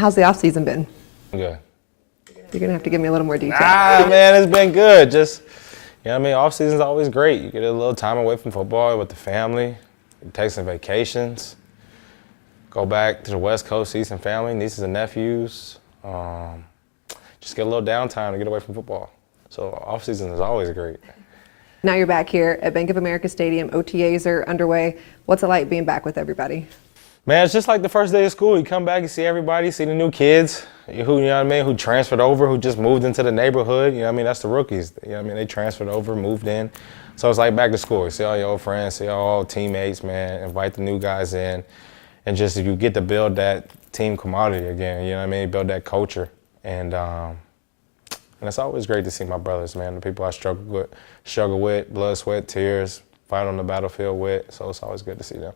How's the off-season been? Good. You're going to have to give me a little more detail. Man, it's been good. Just, off-season's always great. You get a little time away from football with the family, take some vacations, go back to the West Coast, see some family, nieces and nephews. Just get a little downtime to get away from football. So off-season is always great. Now you're back here at Bank of America Stadium. OTAs are underway. What's it like being back with everybody? Man, it's just like the first day of school. You come back, you see everybody, see the new kids who transferred over, who just moved into the neighborhood. That's the rookies. They transferred over, moved in. So it's like back to school. You see all your old friends, see all old teammates, man. Invite the new guys in. And just you get to build that team camaraderie again, build that culture. And it's always great to see my brothers, man, the people I struggle with, blood, sweat, tears, fight on the battlefield with. So it's always good to see them.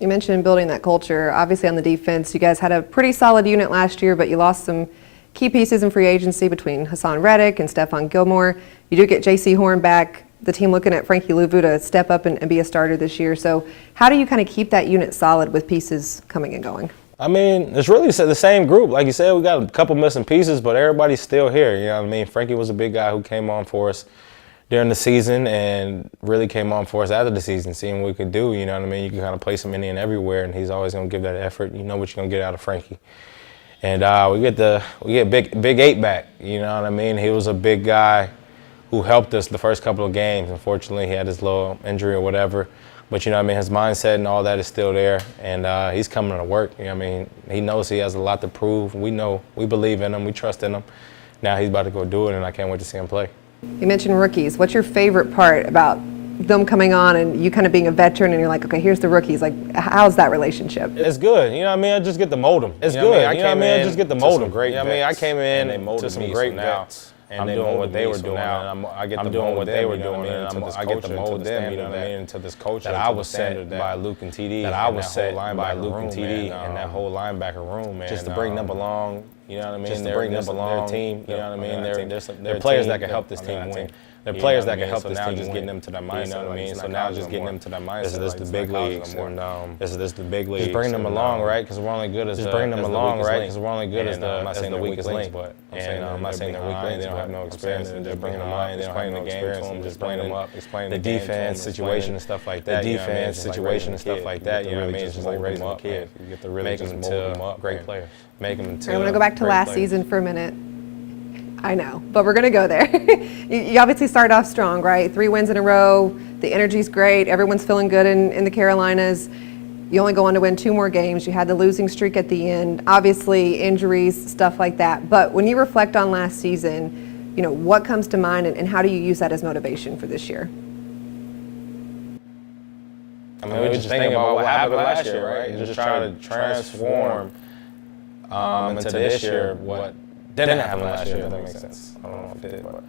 You mentioned building that culture. Obviously on the defense, you guys had a pretty solid unit last year, but you lost some key pieces in free agency between Hassan Reddick and Stephon Gilmore. You do get J.C. Horn back. The team looking at Frankie Louvu to step up and be a starter this year. So how do you kind of keep that unit solid with pieces coming and going? It's really the same group. Like you said, we got a couple missing pieces, but everybody's still here. Frankie was a big guy who came on for us during the season and really came on for us after the season, seeing what we could do. You can kind of place him in and everywhere, and he's always going to give that effort. You know what you're going to get out of Frankie. And we get Big 8 back. He was a big guy who helped us the first couple of games. Unfortunately, he had his little injury or whatever. But, his mindset and all that is still there. And he's coming to work. He knows he has a lot to prove. We believe in him. We trust in him. Now he's about to go do it, and I can't wait to see him play. You mentioned rookies. What's your favorite part about them coming on and you kind of being a veteran and you're like, okay, here's the rookies? Like, how's that relationship? It's good. I just get to mold them. It's good. I just get to mold them. Great. I came in to some great vets. And I'm doing what they were doing now. I get to doing what they were doing, and I get to mold them, into this culture that I was set by Luke and TD. That I was set by Luke and TD, and that whole linebacker room, man. Just to bring them along, Just to bring them along, their team, They're players that can help this team win. They're players that can help this team getting them to that mindset. So now just getting them to that mindset. This is the big leagues, and this is the big leagues. Just bring them along, right? Because we're only good as the weakest link. But I'm not saying they're weak links. They don't have no experience. Just bring them on. They don't have no experience. Just bring them up. Explain the defense situation and stuff like that. The defense situation and stuff like that. It's just like raising a kid. You get to really make them into great players. Make them into. I want to go back to last season for a minute. I know, but we're going to go there. You obviously started off strong, right? 3 wins in a row. The energy's great. Everyone's feeling good in the Carolinas. You only go on to win 2 more games. You had the losing streak at the end. Obviously, injuries, stuff like that. But when you reflect on last season, what comes to mind and how do you use that as motivation for this year? We were just thinking about what happened last year, right? And just trying to transform into this year what didn't happen last year, if that makes sense. I don't know if it did, but.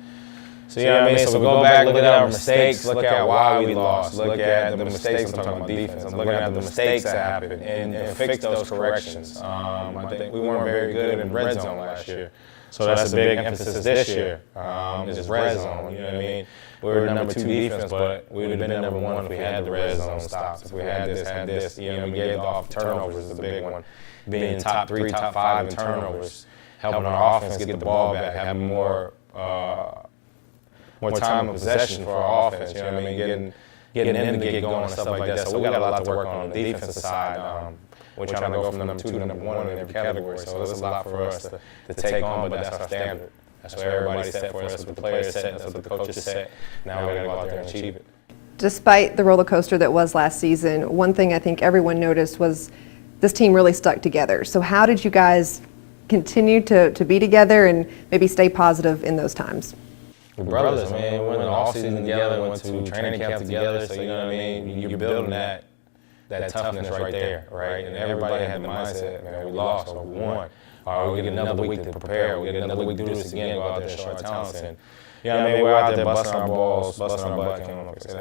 So, so we go back, look at our mistakes, look at why we lost, look at the mistakes, I'm talking about defense, I'm looking at the mistakes that happened and fix those corrections. I think we weren't very good in red zone last year. So that's a big emphasis this year, is red zone, We were the number 2 defense, but we would have been number 1 if we had the red zone stops. If we had this, we gave off turnovers is a big one. Being top 3, top 5 in turnovers. Helping our offense get the ball back, having more time of possession for our offense. Getting them to get going and stuff like that. So we got a lot to work on the defensive side. We're trying to go from number 2 to number 1 in every category. So there's a lot for us to take on, but that's our standard. That's what everybody's set for us. That's what the players set. That's what the coaches set. Now we got to go out there and achieve it. Despite the roller coaster that was last season, one thing I think everyone noticed was this team really stuck together. So how did you guys continue to be together and maybe stay positive in those times? We're brothers, man. We went in the offseason together, went to training camp together, so you're building that toughness right there, right? And everybody had the mindset, man, we lost or we won. All right, we get another week to prepare, we get another week to do this again, go out there and show our talents. And, we're out there busting our balls, busting our butt,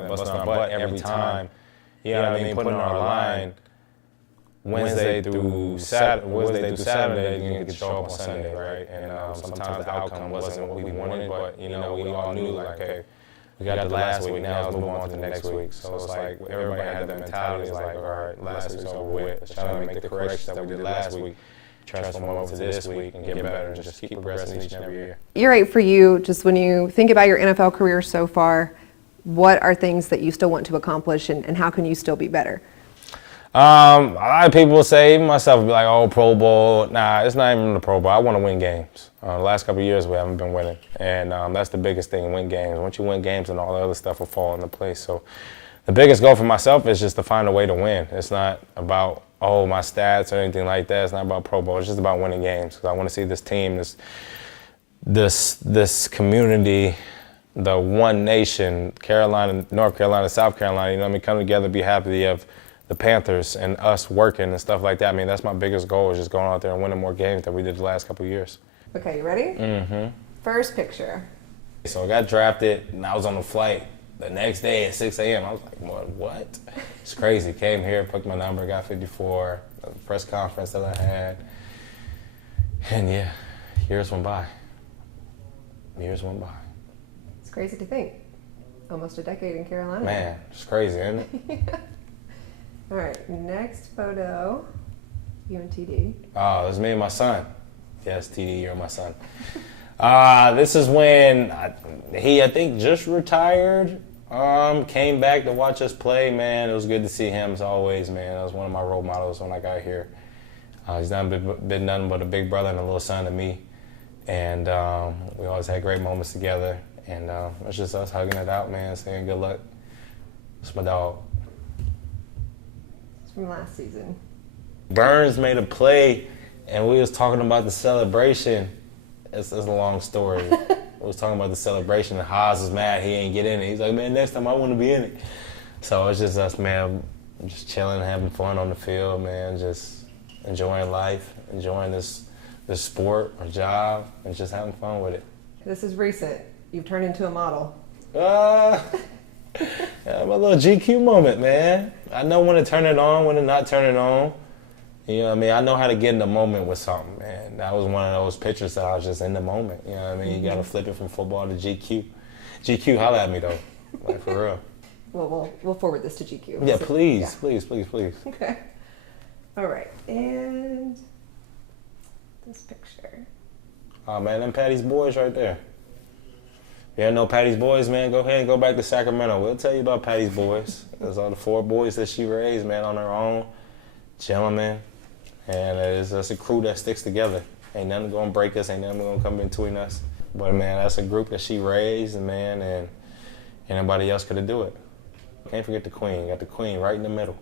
busting our butt every time, putting on our line. Wednesday through Saturday, you get to show up on Sunday, right? And sometimes the outcome wasn't what we wanted, but we all knew like, okay, we got the last week, now let's move on to the next week. So it's like everybody had that mentality. It's like, all right, last week's over with. Let's try to make the corrections that we did last week transform over to this week and get better and just keep progressing each and every year. Year 8 for you, just when you think about your NFL career so far, what are things that you still want to accomplish and how can you still be better? A lot of people say, even myself, will be like, oh, Pro Bowl. Nah, it's not even the Pro Bowl. I want to win games. The last couple of years, we haven't been winning. And that's the biggest thing, win games. Once you win games, then all the other stuff will fall into place. So the biggest goal for myself is just to find a way to win. It's not about, oh, my stats or anything like that. It's not about Pro Bowl. It's just about winning games. Because I want to see this team, this community, the one nation, Carolina, North Carolina, South Carolina, you know what I mean, come together, be happy of the Panthers and us working and stuff like that. I mean, that's my biggest goal, is just going out there and winning more games than we did the last couple of years. Okay, you ready? Mm-hmm. First picture. So I got drafted, and I was on the flight the next day at 6 a.m. I was like, what? It's crazy. Came here, picked my number, got 54, the press conference that I had. And yeah, years went by. Years went by. It's crazy to think. Almost a decade in Carolina. Man, it's crazy, isn't it? Yeah. All right, next photo, you and TD. Oh, this is me and my son. Yes, TD, you're my son. This is when I think, just retired. Came back to watch us play, man. It was good to see him as always, man. That was one of my role models when I got here. He's been nothing but a big brother and a little son to me. And we always had great moments together. And it's just us hugging it out, man, saying good luck. It's my dog. It's from last season. Burns made a play, and we was talking about the celebration. It's a long story. We was talking about the celebration, and Haas was mad he ain't get in it. He's like, man, next time I want to be in it. So it's just us, man, just chilling, having fun on the field, man, just enjoying life, enjoying this sport or job, and just having fun with it. This is recent. You've turned into a model. Yeah, my little GQ moment, man. I know when to turn it on, when to not turn it on. You know what I mean? I know how to get in the moment with something, man. That was one of those pictures that I was just in the moment. You know what I mean? You got to flip it from football to GQ. GQ, holla at me, though. Like, for real. Well, we'll forward this to GQ. Yeah, So, please, yeah. please. Okay. All right, and this picture. Oh, man, them Patty's boys right there. If you don't know Patty's boys, man, go ahead and go back to Sacramento. We'll tell you about Patty's boys. Those are the 4 boys that she raised, man, on her own. Gentlemen. And it's a crew that sticks together. Ain't nothing gonna break us, ain't nothing gonna come between us. But man, that's a group that she raised, man, and anybody else could do it. Can't forget the queen. Got the queen right in the middle.